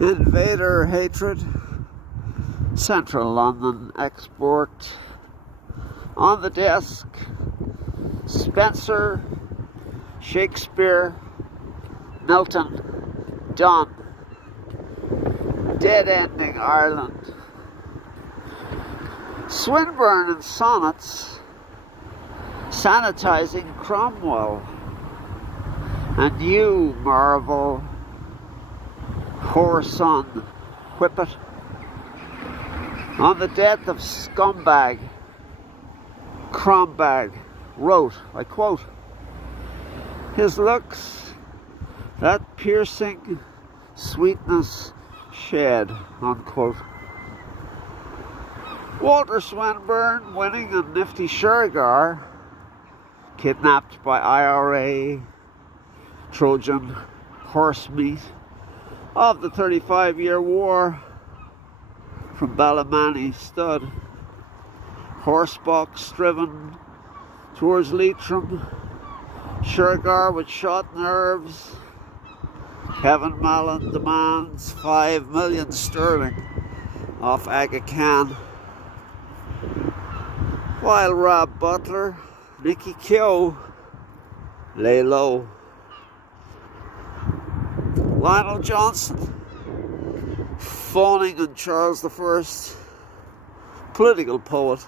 Invader-hatred, Central London export. On the desk, Spenser, Shakespeare, Milton, Donne, dead-ending Ireland. Swinburne and sonnets, sanitizing Cromwell. And you, Marvell, whoreson-whippet. On the death of scumbag, Crombagg wrote, I quote, "His looks, that piercing sweetness shed," unquote. Walter Swinburne winning a nifty Shergar, kidnapped by IRA Trojan horsemeat of the 35-year war from Ballymany stud. Horsebox driven towards Leitrim Shergar with shot nerves. Kevin Mallon demands 5 million sterling off Aga Khan, while Butler, Nicky lay low. Lionel Johnson fawning on Charles I, political poet,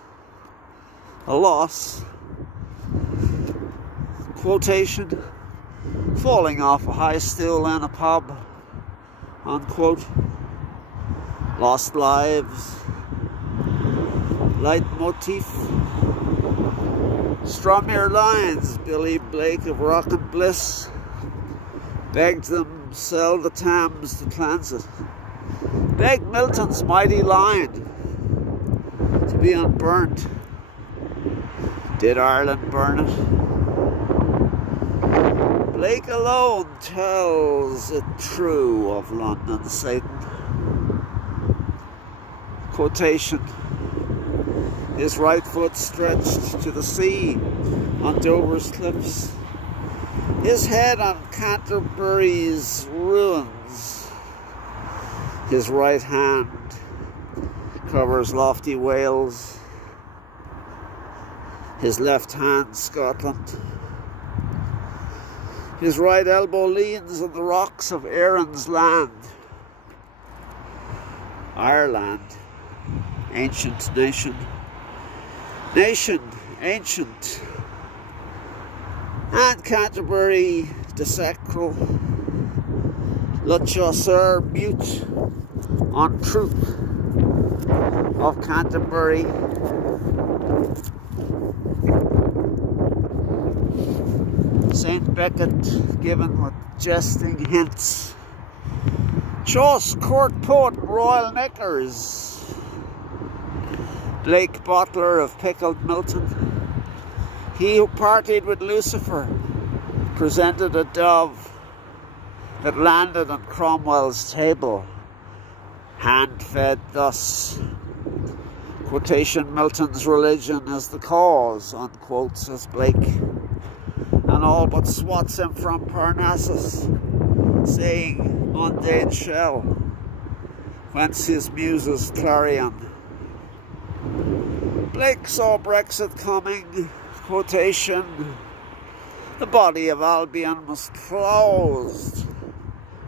a loss. Quotation, falling off a high stool in a pub, unquote. Lost lives, leitmotif. Strum your lines, Billy Blake of Rock and Bliss. Begged them sell the Thames to cleanse it. Begged Milton's mighty line to be unburnt. Did Ireland burn it? Blake alone tells it true of London Satan. Quotation, his right foot stretched to the sea on Dover's cliffs, his head on Canterbury's ruins, his right hand covers lofty Wales, his left hand Scotland, his right elbow leans on the rocks of Erin's land. Ireland, ancient nation, ancient, and Canterbury de sacral, le chasseur mute on truth of Canterbury. St. Becket given with jesting hints. Chauce court poet royal knickers. Blake Butler of pickled Milton. He who partied with Lucifer presented a dove that landed on Cromwell's table, hand-fed thus. Quotation, Milton's religion is the cause, unquote, says Blake, and all but swats him from Parnassus, saying, mundane shell, whence his muses clarion. Blake saw Brexit coming. Quotation, the body of Albion was closed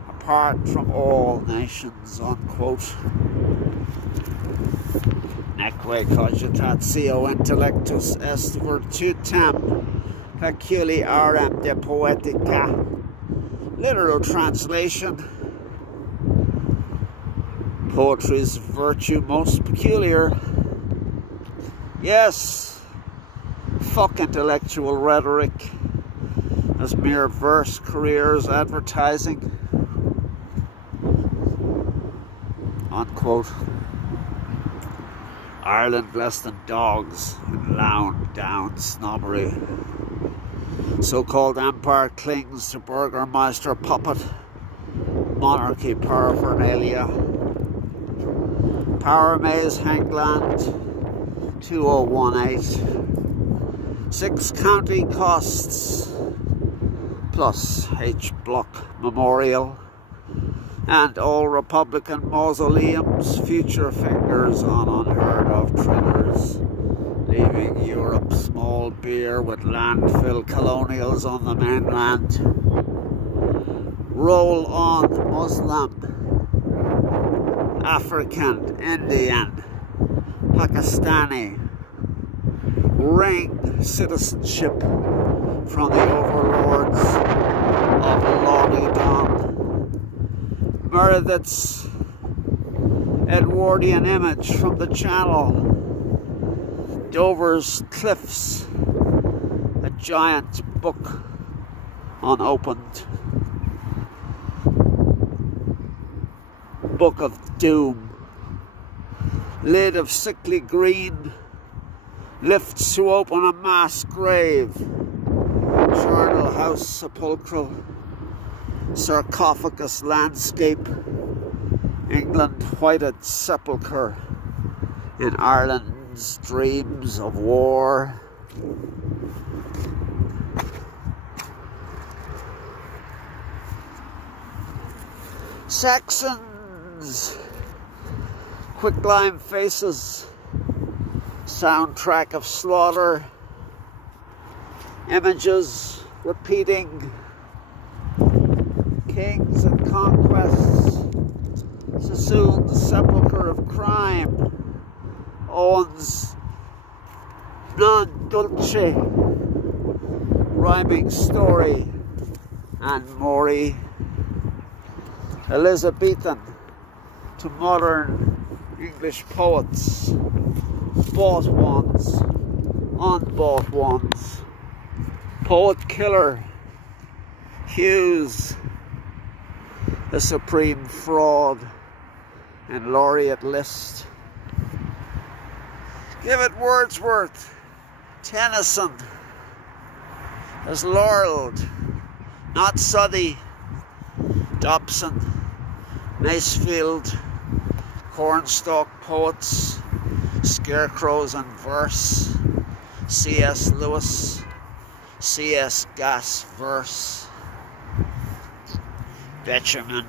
apart from all nations, unquote. Neque cogitatio intellectus est virtutem peculiarem de poetica. Literal translation, poetry's virtue most peculiar. Yes, fuck intellectual rhetoric as mere verse careers advertising, unquote. Ireland less than dogs and lounge down snobbery. So-called empire clings to burgermeister puppet, monarchy paraphernalia. Power maze Hangland 2018. 6 county costs plus H Block Memorial. and all Republican mausoleums, future fingers on unheard of thrillers, leaving Europe small beer with landfill colonials on the mainland. Roll on Muslim, African, Indian, Pakistani, ring citizenship from the overlords of Lottie Donne. Meredith's Edwardian image from the Channel. Dover's cliffs, a giant book unopened. Book of Doom. Lid of sickly green lifts to open a mass grave. Charnel House sepulchral. Sarcophagus landscape. England whited sepulchre in Ireland's dreams of war. Saxons, quicklime faces, soundtrack of slaughter, images repeating, kings and conquests, Sassoon's sepulchre of crime, Owen's non dulce, rhyming story, and Maury. Elizabethan to modern English poets, bought ones, unbought ones, poet killer, Hughes, the supreme fraud, and laureate list. Give it Wordsworth, Tennyson, as laurelled, not Southey, Dobson, Masefield, Cornstalk poets, scarecrows and verse, C.S. Lewis, C.S. Gas verse, Betjeman,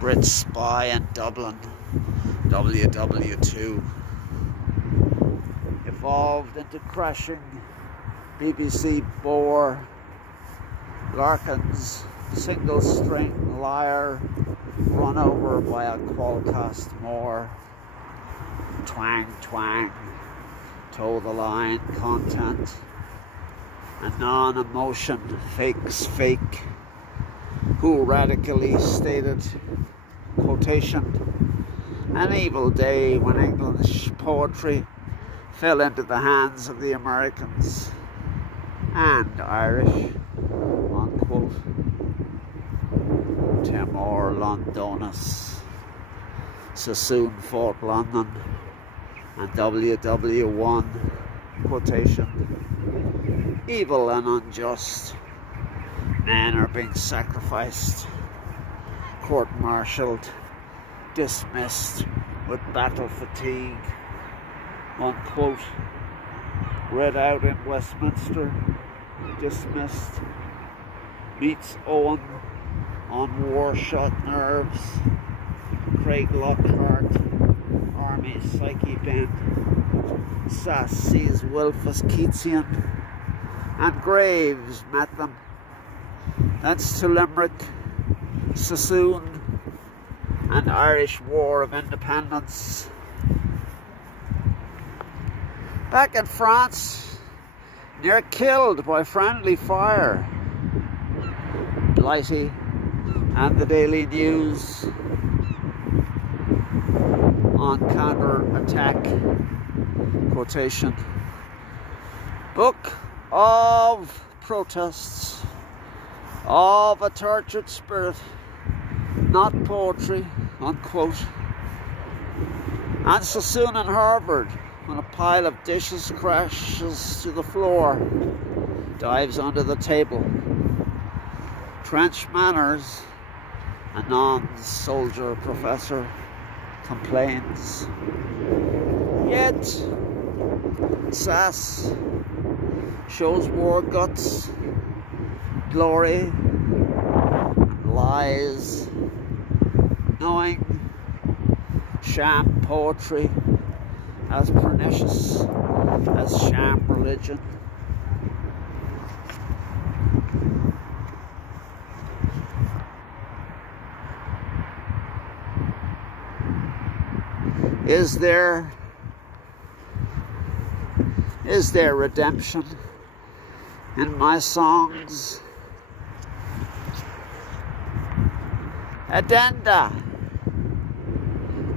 Brit spy in Dublin, WW2, evolved into crashing BBC bore, Larkin's single string lyre, run over by a qualcast moor, twang twang, toe the line content, a non-emotion fakes fake, who radically stated, quotation, an evil day when English poetry fell into the hands of the Americans and Irish, unquote. Timor Londonis, Sassoon fought London, and WW1, quotation, evil and unjust, men are being sacrificed, court-martialed, dismissed with battle fatigue, unquote, read out in Westminster, dismissed, meets Owen on war-shot nerves, Craig Lockhart, Army Psyche Bent, Sass sees Wilfus Keatsian, and Graves met them. That's to Limerick, Sassoon, and Irish War of Independence. Back in France, near killed by friendly fire, Blighty and the Daily News on counter-attack, quotation, book of protests of a tortured spirit, not poetry, unquote. And Sassoon in Harvard, when a pile of dishes crashes to the floor, dives under the table. Trench manners, a non-soldier professor complains. Yet, Sass shows war guts, glory, lies, knowing sham poetry as pernicious as sham religion. Is there redemption in my songs? Addenda,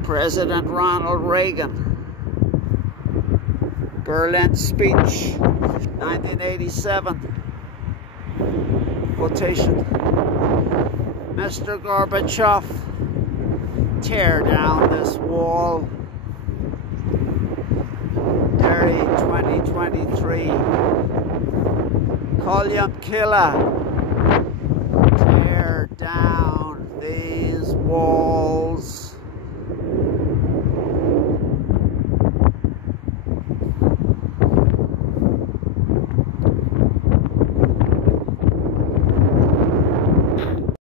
President Ronald Reagan, Berlin speech, 1987, quotation, Mr. Gorbachev, tear down this wall. Derry 2023, Columb killer, tear down